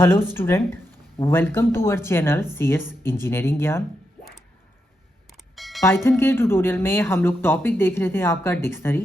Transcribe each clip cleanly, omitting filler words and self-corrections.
Hello student, welcome to our channel CS engineering Gyan. Python के tutorial में हम लोग टॉपिक देख रहे थे आपका डिक्शनरी।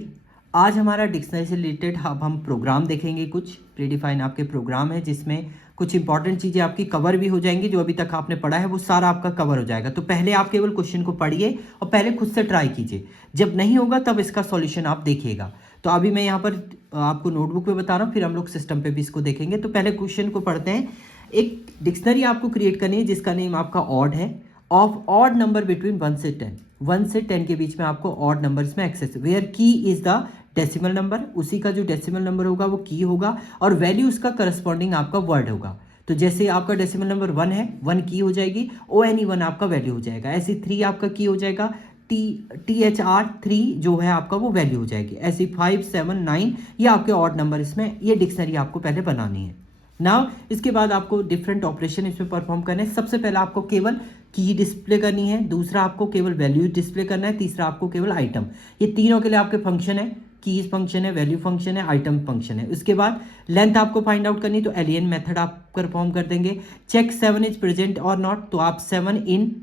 आज हमारा डिक्शनरी से रिलेटेड अब हम प्रोग्राम देखेंगे। कुछ प्रीडिफाइन आपके प्रोग्राम है जिसमें कुछ इंपॉर्टेंट चीज़ें आपकी कवर भी हो जाएंगी। जो अभी तक आपने पढ़ा है वो सारा आपका कवर हो जाएगा। तो पहले आप केवल क्वेश्चन को पढ़िए और पहले खुद से ट्राई कीजिए। जब नहीं होगा तब इसका सॉल्यूशन आप देखिएगा। तो अभी मैं यहाँ पर आपको नोटबुक में बता रहा हूँ, फिर हम लोग सिस्टम पे भी इसको देखेंगे। तो पहले क्वेश्चन को पढ़ते हैं। एक डिक्शनरी आपको क्रिएट करनी है जिसका नेम आपका ऑड है। ऑफ ऑड नंबर बिटवीन 1 से 10, 1 से 10 के बीच में आपको ऑड नंबर्स में एक्सेस, वेयर की इज द डेसिमल नंबर, उसी का जो डेसिमल नंबर होगा वो की होगा और वैल्यू उसका करस्पॉन्डिंग आपका वर्ड होगा। तो जैसे आपका डेसिमल नंबर 1 है, 1 की हो जाएगी, ONE1 आपका वैल्यू हो जाएगा। ऐसे 3 आपका की हो जाएगा, THR3 जो है आपका वो वैल्यू हो जाएगी। ऐसे 5, 7, 9 ये आपके ऑड नंबर, इसमें ये डिक्शनरी आपको पहले बनानी है। नाउ इसके बाद आपको डिफरेंट ऑपरेशन इसमें परफॉर्म करने हैं। सबसे पहले आपको केवल की डिस्प्ले करनी है, दूसरा आपको केवल वैल्यू डिस्प्ले करना है, तीसरा आपको केवल आइटम। ये तीनों के लिए आपके फंक्शन है, कीज फंक्शन है, वैल्यू फंक्शन है, आइटम फंक्शन है। उसके बाद लेंथ आपको फाइंड आउट करनी, तो एलियन मेथड आप परफॉर्म कर देंगे। चेक 7 इज प्रेजेंट और नॉट, तो आप 7 इन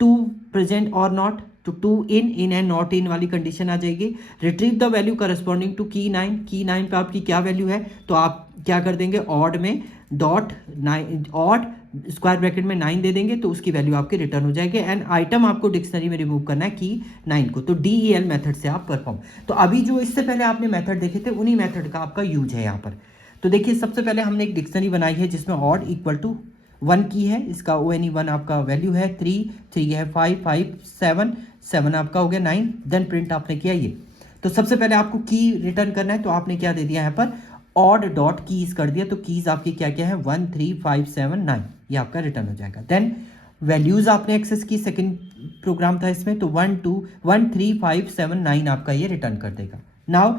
2 प्रेजेंट और नॉट, तो 2 इन एंड नॉट इन वाली कंडीशन आ जाएगी। Retrieve the value corresponding to key 9, की 9 पे आपकी क्या वैल्यू है, तो आप क्या कर देंगे, ऑड में डॉट 9, ऑड स्क्वायर ब्रैकेट में 9 दे देंगे, तो उसकी वैल्यू आपकी रिटर्न हो जाएगी। एंड आइटम आपको डिक्शनरी में रिमूव करना है की 9 को, तो DEL मेथड से आप परफॉर्म। तो अभी जो इससे पहले आपने मेथड देखे थे उन्हीं मेथड का आपका यूज है यहाँ पर। तो देखिए सबसे पहले हमने एक डिक्शनरी बनाई है जिसमें ऑड इक्वल टू 1 की है, इसका ONE1 आपका वैल्यू है 3, 3 है 5, 5 7, 7 आपका हो गया 9। देन प्रिंट आपने किया ये। तो सबसे पहले आपको की रिटर्न करना है, तो आपने क्या दे दिया यहाँ पर, ऑड डॉट कीज कर दिया। तो कीज आपकी क्या क्या है, 1, 3, 5, 7, 9, ये आपका रिटर्न हो जाएगा। देन वैल्यूज आपने एक्सेस की, सेकंड प्रोग्राम था इसमें, तो 1, 2, 1, 3, 5, 7, 9 आपका ये रिटर्न कर देगा। नाउ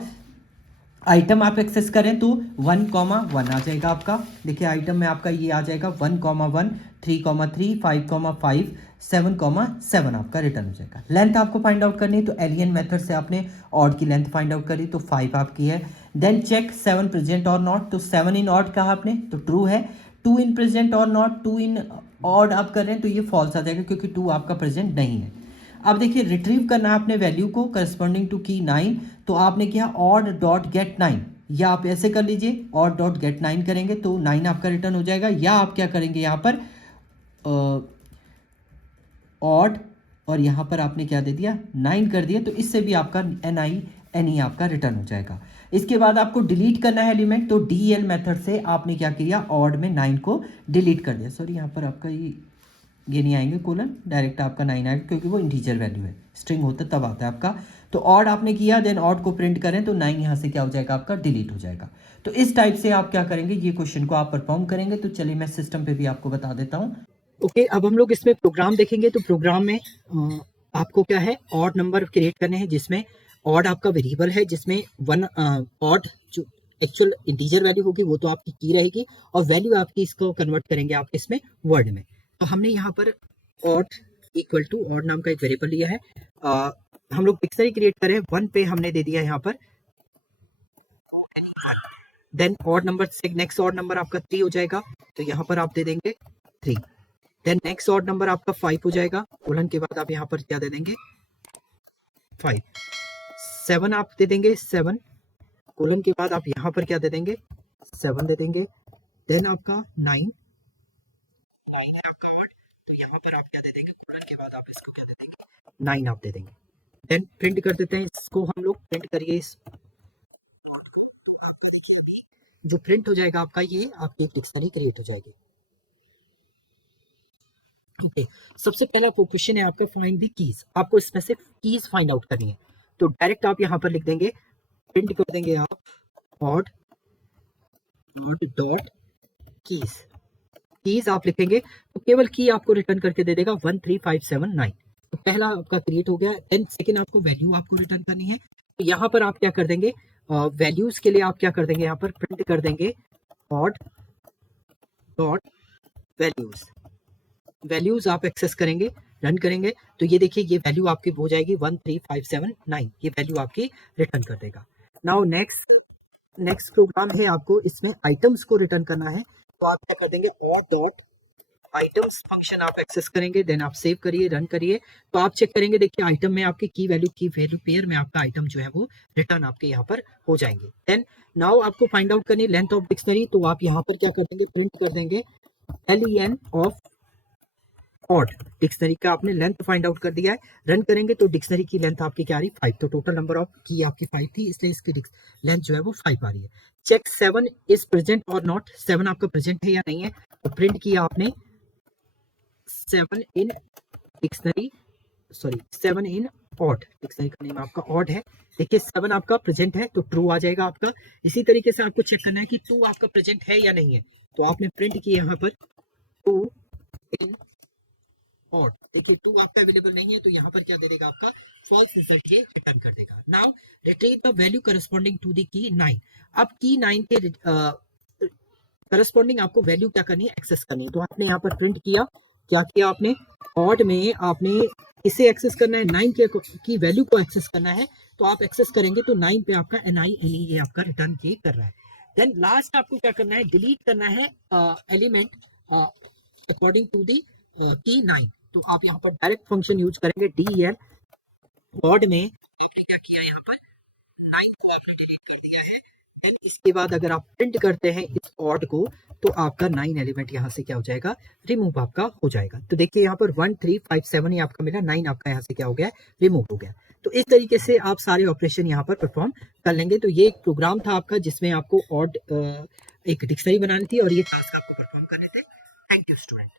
आइटम आप एक्सेस करें तो 1,1 आ जाएगा आपका। देखिए आइटम में आपका ये आ जाएगा 1,1, 3,3, 5,5, 7,7 आपका रिटर्न हो जाएगा। लेंथ आपको फाइंड आउट करनी है, तो एलियन मेथड से आपने ऑड की लेंथ फाइंड आउट करी, तो 5 आपकी है। देन चेक 7 प्रेजेंट और नॉट, तो 7 इन ऑड कहा आपने, तो ट्रू है। 2 इन प्रेजेंट और नॉट, 2 इन ऑड आप कर रहे हैं, तो ये फॉल्स आ जाएगा क्योंकि 2 आपका प्रेजेंट नहीं है। अब देखिए रिट्रीव करना है आपने वैल्यू को करस्पॉन्डिंग टू की 9, तो आपने किया ऑड डॉट गेट 9, या आप ऐसे कर लीजिए, ऑड डॉट गेट 9 करेंगे तो 9 आपका रिटर्न हो जाएगा। या आप क्या करेंगे यहाँ पर ऑड और यहाँ पर आपने क्या दे दिया, 9 कर दिया, तो इससे भी आपका NI आपका रिटर्न हो जाएगा। इसके बाद आपको डिलीट करना है एलिमेंट, तो DEL मेथड से आपने क्या किया, ऑड में 9 को डिलीट कर दिया। सॉरी यहाँ पर आपका ये नहीं आएंगे कोलन, डायरेक्ट आपका 9 आएगा क्योंकि वो इंटीजर वैल्यू है, स्ट्रिंग होता तब आता है आपका। तो ऑड आपने किया, देन ऑड को प्रिंट करें तो 9 यहाँ से क्या हो जाएगा, आपका डिलीट हो जाएगा। तो इस टाइप से आप क्या करेंगे, ये क्वेश्चन को आप परफॉर्म करेंगे। तो चलिए मैं सिस्टम पे भी आपको बता देता हूँ। ओके, अब हम लोग इसमें प्रोग्राम देखेंगे। तो प्रोग्राम में आपको क्या है, ऑड नंबर क्रिएट करने हैं, जिसमें ऑड आपका वेरिएबल है, जिसमें 1 ऑड जो एक्चुअल इंटीजर वैल्यू होगी वो तो आपकी की रहेगी, और वैल्यू आपकी इसको कन्वर्ट करेंगे आप इसमें वर्ड में। तो हमने यहाँ पर ऑड इक्वल टू ऑड नाम का एक वेरिएबल लिया है। हम लोग डिक्शनरी क्रिएट करें, 1 पे हमने दे दिया यहाँ पर। देन ऑड नंबर से नेक्स्ट ऑड नंबर आपका 3 हो जाएगा, तो यहाँ पर आप दे देंगे 3। देन नेक्स्ट ऑड नंबर आपका 5 हो जाएगा, कोलन के बाद आप यहाँ पर क्या दे देंगे, 5। 7 आप दे देंगे 7, कोलन के बाद आप यहाँ पर क्या दे देंगे, 7 दे देंगे। देन आपका 9 है आपका ऑड, तो यहाँ पर आप क्या दे देंगे, कोलन के बाद आप इसको क्या दे देंगे, 9 आप दे देंगे। देन प्रिंट कर देते हैं इसको, हम लोग प्रिंट करिए जो प्रिंट हो जाएगा आपका, ये आपकी एक डिक्शनरी क्रिएट हो जाएगी। ओके, सबसे पहला क्वेश्चन है आपका, फाइंड द कीज। आपको इसमें से कीज फाइंड आउट करनी है, तो डायरेक्ट आप यहाँ पर लिख देंगे, प्रिंट कर देंगे आप ऑड डॉट कीज। कीज आप लिखेंगे तो केवल की आपको रिटर्न करके दे देगा 1, 3, 5, 7, 9। तो पहला आपका क्रिएट हो गया। देन सेकंड आपको वैल्यू आपको रिटर्न करनी है, तो यहाँ पर आप क्या कर देंगे, वैल्यूज के लिए आप क्या कर देंगे, यहाँ पर प्रिंट कर देंगे ऑड डॉट वैल्यूज। वैल्यूज आप एक्सेस करेंगे, रन करेंगे, तो ये देखिए ये वैल्यू आपकी हो जाएगी 1, 3, 5, 7, 9, ये वैल्यू आपकी रिटर्न कर देगा। नाउ नेक्स्ट प्रोग्राम है, आपको इसमें आइटम्स को रिटर्न करना है। तो आप क्या कर देंगे और डॉट आइटम्स फंक्शन आप एक्सेस करेंगे, देन आप सेव करिए, रन करिए, तो आप चेक करेंगे, देखिए आइटम में आपकी की वैल्यू पेयर में आपका आइटम जो है वो रिटर्न आपके यहाँ पर हो जाएंगे। देन नाउ आपको फाइंड आउट करनी लेंथ ऑफ डिक्शनरी, तो आप यहाँ पर क्या कर देंगे, प्रिंट कर देंगे len ऑफ ऑड। डिक्शनरी का आपने लेंथ फाइंड आउट कर दिया है, रन करेंगे तो डिक्शनरी की लेंथ आपकी क्या आ रही, 5। तो टोटल नंबर ऑफ की आपकी 5 थी, इसलिए इसकी लेंथ जो है वो 5 आ रही है। चेक 7 इज प्रेजेंट और नॉट, 7 आपका प्रेजेंट है या नहीं है, तो प्रिंट किया आपने 7 in dictionary, sorry 7 in odd, dictionary का नेम आपका ऑड है। देखिए 7 आपका प्रेजेंट है तो ट्रू आ जाएगा आपका। इसी तरीके से आपको चेक करना है कि 2 आपका प्रेजेंट है या नहीं है, तो आपने प्रिंट किया यहाँ पर 2 इन ऑड। देखिए 2 आपका अवेलेबल नहीं है तो यहाँ पर क्या दे देगा, आपका फॉल्स रिजल्ट ये रिटर्न कर देगा। Now retrieve the value corresponding to the key 9। अब की 9 के करस्पॉन्डिंग आपको वैल्यू क्या करनी है, एक्सेस करनी है, तो आपने यहाँ पर प्रिंट किया, क्या किया आपने, ऑड में आपने इसे एक्सेस करना है, 9 के की वैल्यू को एक्सेस करना है, तो आप एक्सेस करेंगे तो 9 पे आपका NINE ये आपका रिटर्न की कर रहा है। देन लास्ट आपको क्या करना है, डिलीट करना है एलिमेंट अकॉर्डिंग टू दी की 9, तो आप यहाँ पर डायरेक्ट फंक्शन यूज करेंगे del ऑड में, क्या किया यहाँ पर 9 को आपने डिलीट कर दिया है। देन इसके बाद अगर आप प्रिंट करते हैं इस ऑड को तो आपका 9 एलिमेंट यहाँ से क्या हो जाएगा, रिमूव आपका हो जाएगा। तो देखिए यहाँ पर 1 3 5 7 ही आपका मिला, 9 आपका यहाँ से क्या हो गया, रिमूव हो गया। तो इस तरीके से आप सारे ऑपरेशन यहाँ पर परफॉर्म कर लेंगे। तो ये एक प्रोग्राम था आपका जिसमें आपको ऑड एक डिक्शनरी बनानी थी और ये टास्क आपको परफॉर्म करने थे। Thank you student.